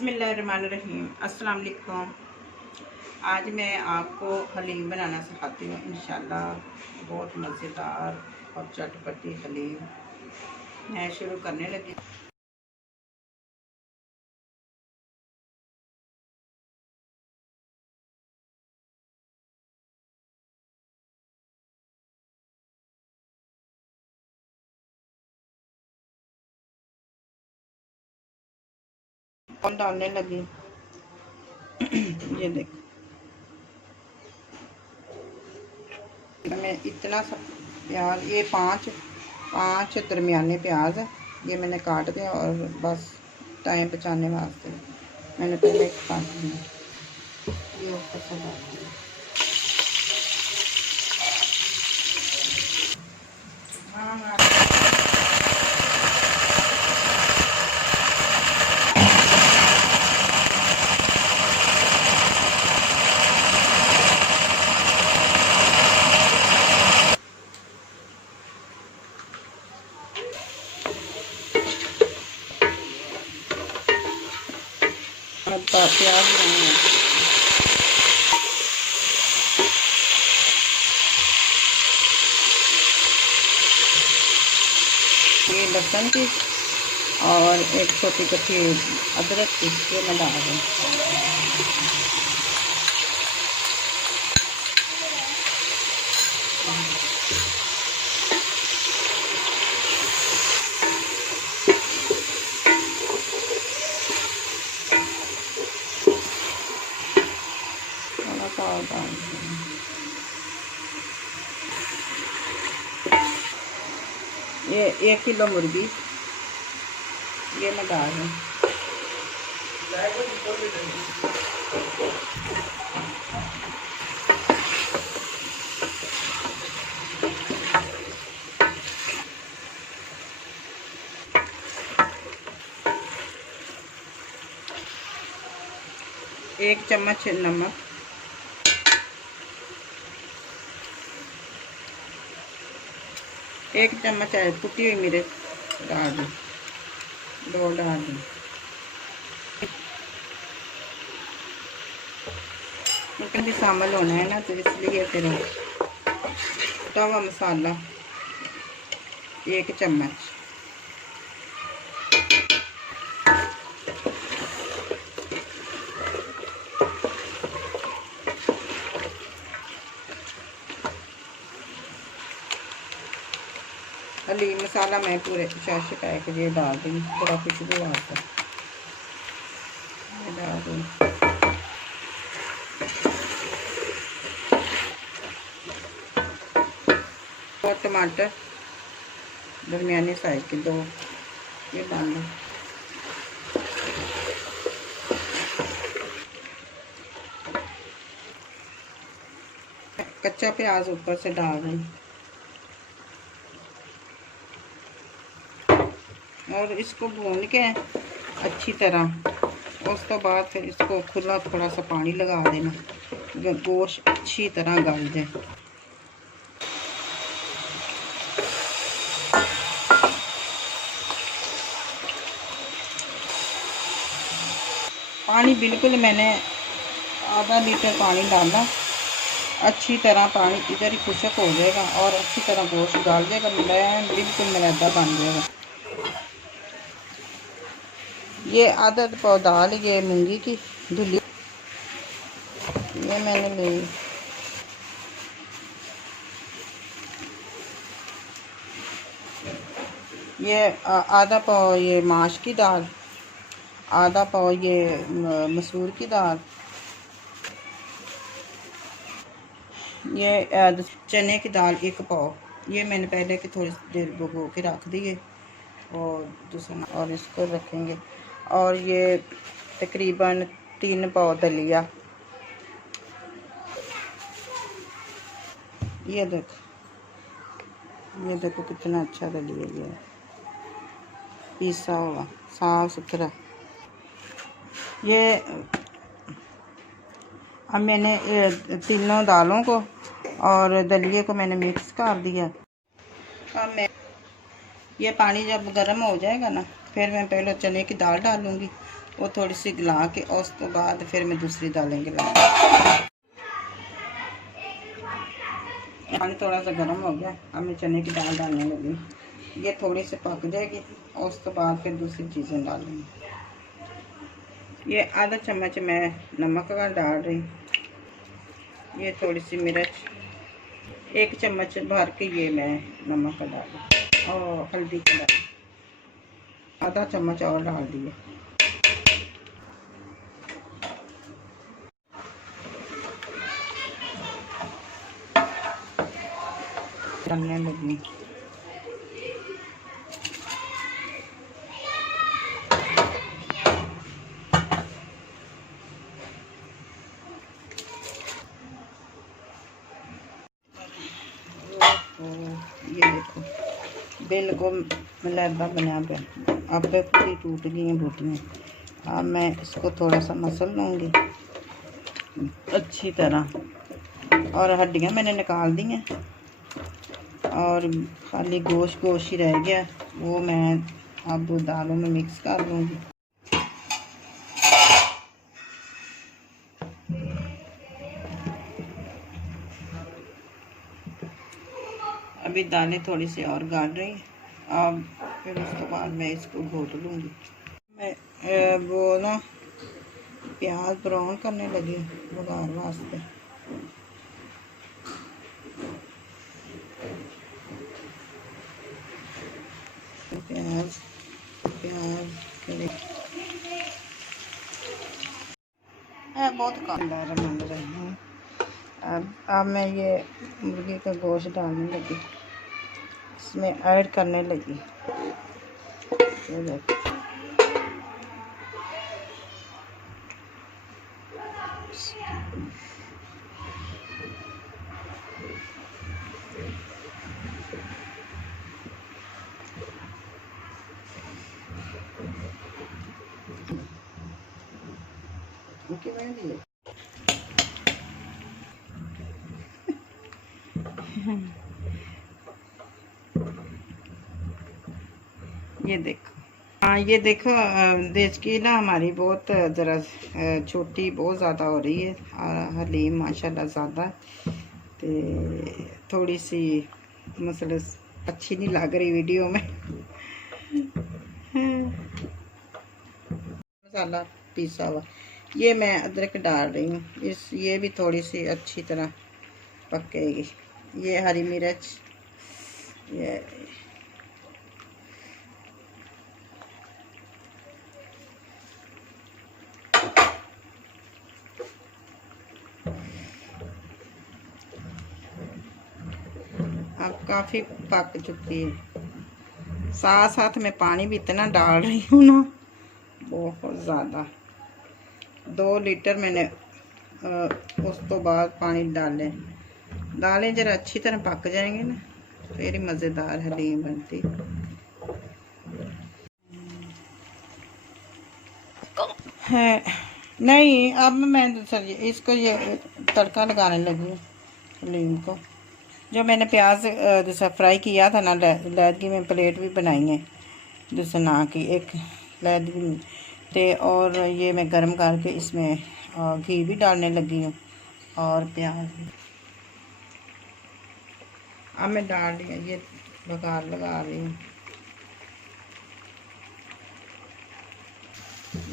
बिस्मिल्लाहिर्रहमानिर्रहीम। अस्सलाम वालेकुम। आज मैं आपको हलीम बनाना सिखाती हूँ इंशाल्लाह। बहुत मज़ेदार और चटपटी हलीम। मैं शुरू करने लगी। कौन डालने लगी ये देखो, मैं इतना सा प्याज, ये पाँच दरमियाने प्याज है, ये मैंने काट दिया और बस टाइम बचाने वास्ते मैंने पहले काट दिया। ये ऊपर से डाल दिया। हाँ, प्याज ये लहसुन की और एक छोटी कच्ची अदरक की, ये मैं डाल दूँ। ये 1 किलो मुर्गी ये मैं डाल रही हूँ। एक चम्मच नमक, एक चम्मच कुटी हुई मिर्च डाल दूँ, 2 डाल दूँ। भी शामिल होना है ना, तो इसलिए फिर कुटा हुआ मसाला 1 चम्मच, हलीम मसाला मैं पूरे शाशे पैक ये डाल दूँगी, थोड़ा खुशबू आता है, ये डाल दूँ। और टमाटर दरमियानी साइज के 2 ये डाल दूँ। कच्चा प्याज ऊपर से डाल दूँ और इसको भून के अच्छी तरह, उस तो बाद फिर इसको खुला थोड़ा सा पानी लगा देना, गोश्त अच्छी तरह गल जाए। पानी बिल्कुल मैंने आधा लीटर पानी डाला, अच्छी तरह पानी इधर ही खुशक हो जाएगा और अच्छी तरह गोश्त गल जाएगा, बिल्कुल मैदा बन जाएगा। ये आधा पाव दाल, ये मूंगी की धुली ये मैंने ली। ये आधा पाव ये माश की दाल, आधा पाव ये मसूर की दाल, ये चने की दाल 1 पाव, ये मैंने पहले की थोड़ी देर भिगो के रख दी है और दूसरा और इसको रखेंगे। और ये तकरीबन 3 पाव दलिया, ये देखो कितना अच्छा दलिया ये पीसा हुआ साफ सुथरा। ये अब मैंने तीनों दालों को और दलिए को मैंने मिक्स कर दिया। अब मैं ये पानी जब गर्म हो जाएगा ना, फिर मैं पहले चने की दाल डालूँगी वो थोड़ी सी गला के उस तो बाद फिर मैं दूसरी दालें गला। पानी थोड़ा सा गर्म हो गया, अब मैं चने की दाल डालने लगी। ये थोड़ी सी पक जाएगी, उस तो बाद फिर दूसरी चीज़ें डालूँगी। ये आधा चम्मच मैं नमक का डाल रही, ये थोड़ी सी मिर्च, 1 चम्मच भर के ये मैं नमक का डाल और हल्दी का डाल, आधा चम्मच और डाल दिए। डालने लगी। ये देखो बिल्कुल मलैदा बना पे, अब पूरी टूट गई हैं बूटियाँ। अब मैं इसको थोड़ा सा मसल लूँगी अच्छी तरह, और हड्डियाँ मैंने निकाल दी हैं और खाली गोश्त ही रह गया, वो मैं अब दालों में मिक्स कर लूँगी। अभी दालें थोड़ी सी और गाड़ रही, अब फिर उसके बाद मैं इसको घोट लूँगी। मैं वो ना प्याज ब्राउन करने लगी बघार वास्ते। प्याज बहुत काला बन रही हूँ। अब मैं ये मुर्गी का गोश्त डालने लगी, इसमें ऐड करने लगी। ये देखो, हाँ ये देखो, देश की ना हमारी बहुत ज़रा छोटी बहुत ज़्यादा हो रही है, और हलीम माशाल्लाह ज़्यादा, तो थोड़ी सी मतलब अच्छी नहीं लग रही वीडियो में। मसाला पीसा हुआ ये मैं अदरक डाल रही हूँ, ये भी थोड़ी सी अच्छी तरह पकेगी। ये हरी मिर्च, ये अब काफ़ी पक चुकी है। साथ साथ मैं पानी भी इतना डाल रही हूँ ना, बहुत ज़्यादा, 2 लीटर मैंने उस तो बाद पानी डाले। दालें जरा अच्छी तरह पक जाएंगे ना, फिर ही मज़ेदार हलीम बनती है। नहीं, अब मैं चलिए इसको ये तड़का लगाने लगी हलीम को। जो मैंने प्याज जैसा फ्राई किया था ना, लैदगी में प्लेट भी बनाई है जैसे ना की एक लैदगी ते, और ये मैं गरम करके इसमें घी भी डालने लगी हूँ और प्याज। अब मैं डाल रही हूँ, ये बघार लगा रही हूँ।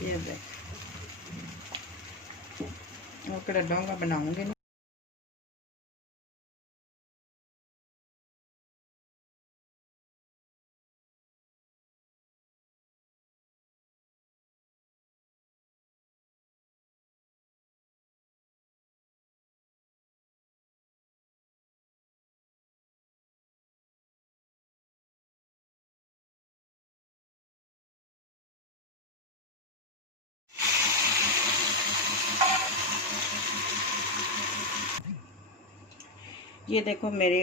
ये देख कड़ों का बनाऊंगी ना। ये देखो मेरी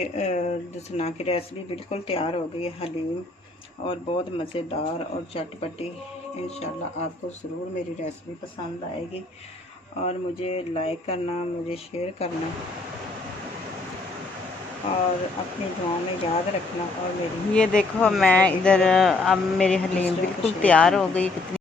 दसना की रेसिपी बिल्कुल तैयार हो गई है हलीम, और बहुत मज़ेदार और चटपटी। इंशाल्लाह आपको ज़रूर मेरी रेसिपी पसंद आएगी, और मुझे लाइक करना, मुझे शेयर करना, और अपनी दुआओं में याद रखना। और मेरी ये देखो मैं इधर अब मेरी हलीम बिल्कुल तैयार हो गई। कितनी